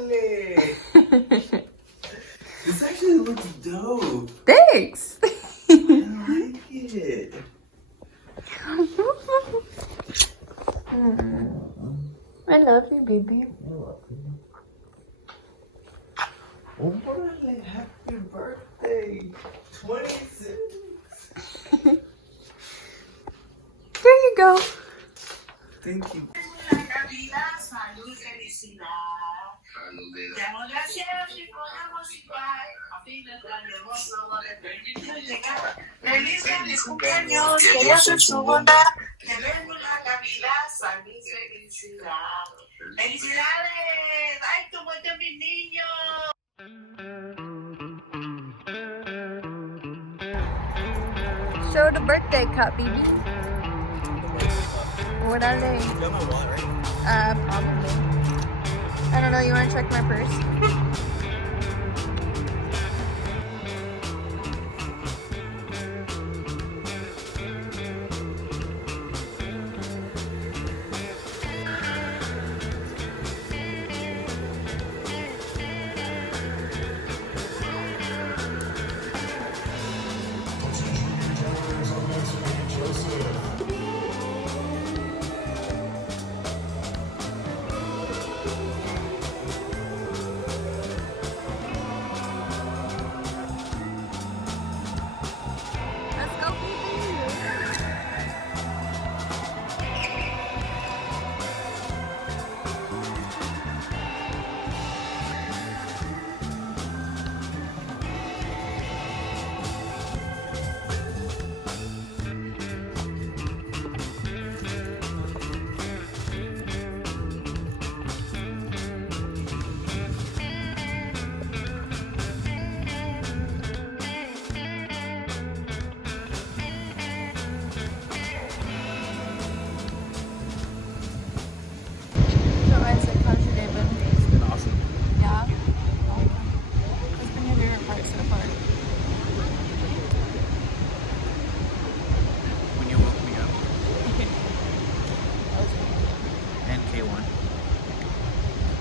Órale. This actually looks dope. Thanks. I like it. I love you, baby. Órale, happy birthday. 26. There you go. Thank you. Feliz cumpleaños, que Dios en su bondad te bendiga la Navidad, salud y felicidad. ¡Felicidades! ¡Ay, tu muerte, mi niño! Show the birthday cup, baby. Órale. Probably. I don't know, you wanna check my purse?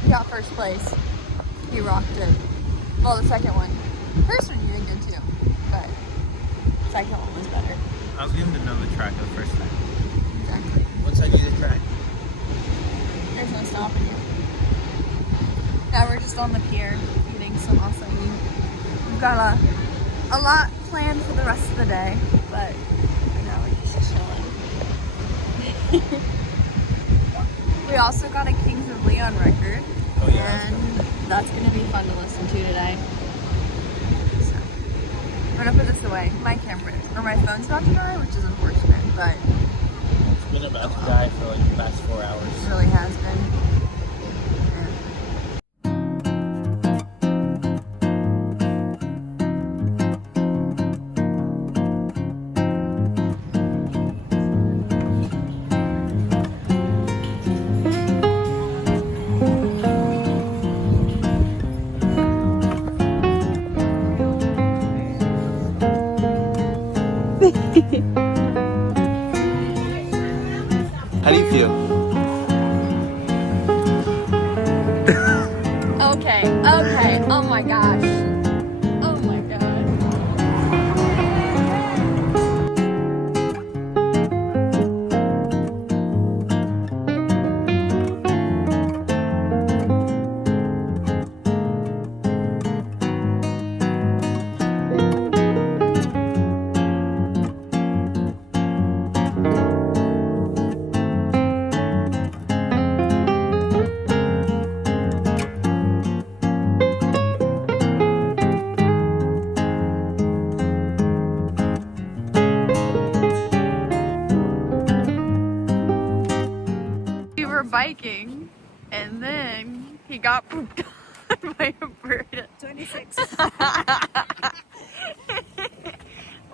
Got first place. He rocked it. Well, the second one. First one you did good too, but the second one was better. I was getting to know the track the first time. Exactly. Once I knew the track. There's no stopping you. Now we're just on the pier eating some açaí. We've got a lot planned for the rest of the day, but right now we're just chilling. We also got a Kings of Leon record. Oh, yeah, And that's going to be fun to listen to today. So, I'm going to put this away. My camera, or my phone's about to die, which is unfortunate, but It's been about to die for like the past 4 hours. it really has been. How do you feel? Okay. Oh my gosh. Oh my god. Biking, and then he got pooped on by a bird at 26.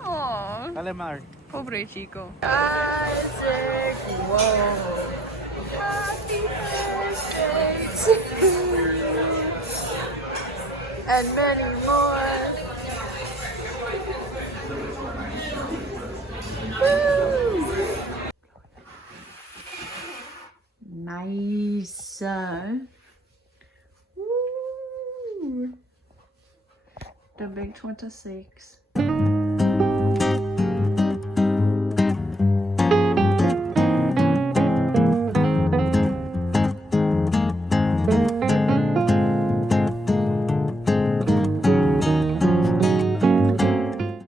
Aww. Dale, Mar. Pobre chico. Isaac, whoa. Happy birthday to you. And many more. Woo. Nice. Woo. The big 26.